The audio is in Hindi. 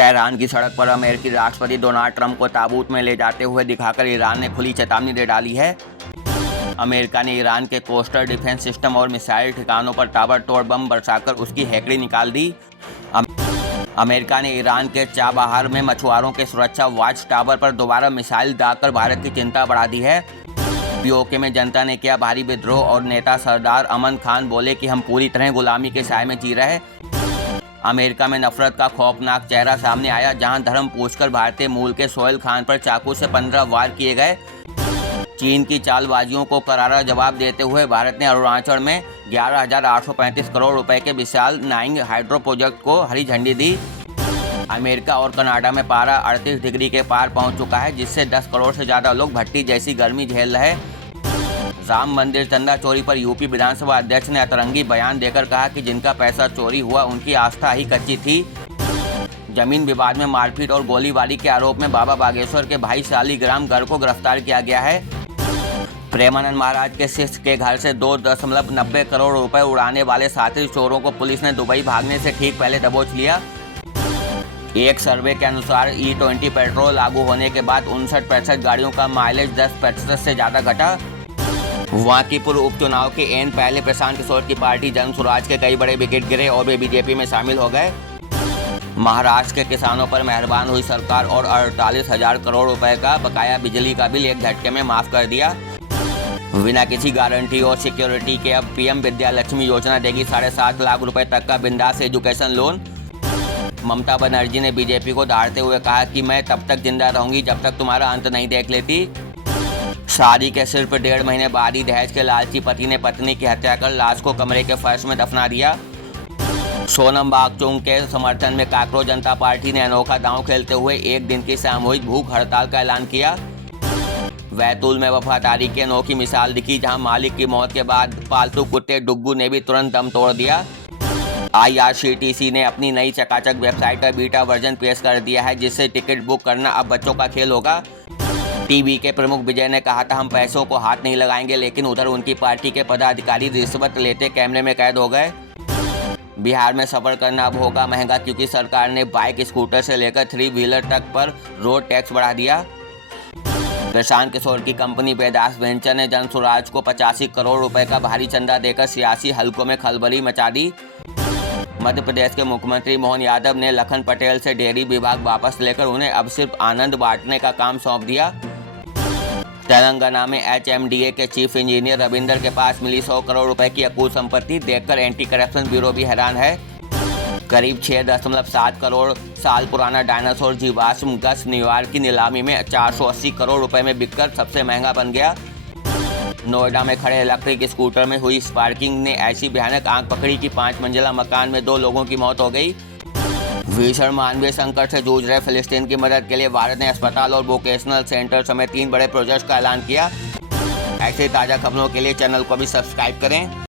तेहरान की सड़क पर अमेरिकी राष्ट्रपति डोनाल्ड ट्रंप को ताबूत में ले जाते हुए दिखाकर ईरान ने खुली चेतावनी दे डाली है। अमेरिका ने ईरान के कोस्टल डिफेंस सिस्टम और मिसाइल ठिकानों पर ताबड़तोड़ बम बरसाकर उसकी हैकड़ी निकाल दी। अमेरिका ने ईरान के चाबहार में मछुआरों के सुरक्षा वॉच टावर पर दोबारा मिसाइल दागकर भारत की चिंता बढ़ा दी है। पीओके में जनता ने किया भारी विद्रोह और नेता सरदार अमन खान बोले कि हम पूरी तरह गुलामी के साए में जी रहे। अमेरिका में नफरत का खौफनाक चेहरा सामने आया, जहां धर्म पूछकर भारतीय मूल के सोहेल खान पर चाकू से 15 वार किए गए। चीन की चालबाजियों को करारा जवाब देते हुए भारत ने अरुणाचल में 11,835 करोड़ रुपए के विशाल नाइंग हाइड्रो प्रोजेक्ट को हरी झंडी दी। अमेरिका और कनाडा में पारा 38 डिग्री के पार पहुंच चुका है, जिससे 10 करोड़ से ज़्यादा लोग भट्टी जैसी गर्मी झेल रहे। राम मंदिर चंदा चोरी पर यूपी विधानसभा अध्यक्ष ने अतरंगी बयान देकर कहा कि जिनका पैसा चोरी हुआ उनकी आस्था ही कच्ची थी। जमीन विवाद में मारपीट और गोलीबारी के आरोप में बाबा बागेश्वर के भाई शालिग्राम गर्ग को गिरफ्तार किया गया है। प्रेमानंद महाराज के शिष्य के घर से 2.90 करोड़ रुपए उड़ाने वाले साथी चोरों को पुलिस ने दुबई भागने से ठीक पहले दबोच लिया। एक सर्वे के अनुसार E20 पेट्रोल लागू होने के बाद 59% गाड़ियों का माइलेज 10% से ज़्यादा घटा। वाकीपुर उपचुनाव के एन पहले प्रशांत किशोर की पार्टी जन स्वराज के कई बड़े विकेट गिरे और वे बीजेपी में शामिल हो गए। महाराष्ट्र के किसानों पर मेहरबान हुई सरकार और 48,000 करोड़ रुपए का बकाया बिजली का बिल एक झटके में माफ कर दिया। बिना किसी गारंटी और सिक्योरिटी के अब पीएम विद्या लक्ष्मी योजना देगी 7.5 लाख रुपए तक का बिंदास एजुकेशन लोन। ममता बनर्जी ने बीजेपी को दहाड़ते हुए कहा कि मैं तब तक जिंदा रहूंगी जब तक तुम्हारा अंत नहीं देख लेती। शादी के सिर्फ 1.5 महीने बाद ही दहेज के लालची पति ने पत्नी की हत्या कर लाश को कमरे के फर्श में दफना दिया। सोनम वांगचुक के समर्थन में काकरोच जनता पार्टी ने अनोखा दांव खेलते हुए एक दिन की सामूहिक भूख हड़ताल का ऐलान किया। बैतूल में वफादारी की अनोखी मिसाल दिखी, जहां मालिक की मौत के बाद पालतू कुत्ते डुग्गू ने भी तुरंत दम तोड़ दिया। IRCTC ने अपनी नई चकाचक वेबसाइट का बीटा वर्जन पेश कर दिया है, जिससे टिकट बुक करना अब बच्चों का खेल होगा। टीवी के प्रमुख विजय ने कहा था हम पैसों को हाथ नहीं लगाएंगे, लेकिन उधर उनकी पार्टी के पदाधिकारी रिश्वत लेते कैमरे में कैद हो गए। बिहार में सफर करना अब होगा महंगा, क्योंकि सरकार ने बाइक स्कूटर से लेकर 3 व्हीलर तक पर रोड टैक्स बढ़ा दिया। प्रशांत किशोर की कंपनी वेदास वेंचर ने जन स्वराज को 85 करोड़ रुपए का भारी चंदा देकर सियासी हलकों में खलबली मचा दी। मध्य प्रदेश के मुख्यमंत्री मोहन यादव ने लखन पटेल से डेयरी विभाग वापस लेकर उन्हें अब सिर्फ आनंद बांटने का काम सौंप दिया। तेलंगाना में HMDA के चीफ इंजीनियर रविंदर के पास मिली 100 करोड़ रुपए की अकुल संपत्ति देखकर एंटी करप्शन ब्यूरो भी हैरान है। करीब 6.7 करोड़ साल पुराना डायनासोर जीवाश्म गस न्यूयॉर्क की नीलामी में 480 करोड़ रुपए में बिककर सबसे महंगा बन गया। नोएडा में खड़े इलेक्ट्रिक स्कूटर में हुई स्पार्किंग ने ऐसी भयानक आग पकड़ी कि 5 मंजिला मकान में 2 लोगों की मौत हो गई। भीषण मानवीय संकट से जूझ रहे फिलिस्तीन की मदद के लिए भारत ने अस्पताल और वोकेशनल सेंटर समेत 3 बड़े प्रोजेक्ट्स का ऐलान किया। ऐसे ताज़ा खबरों के लिए चैनल को भी सब्सक्राइब करें।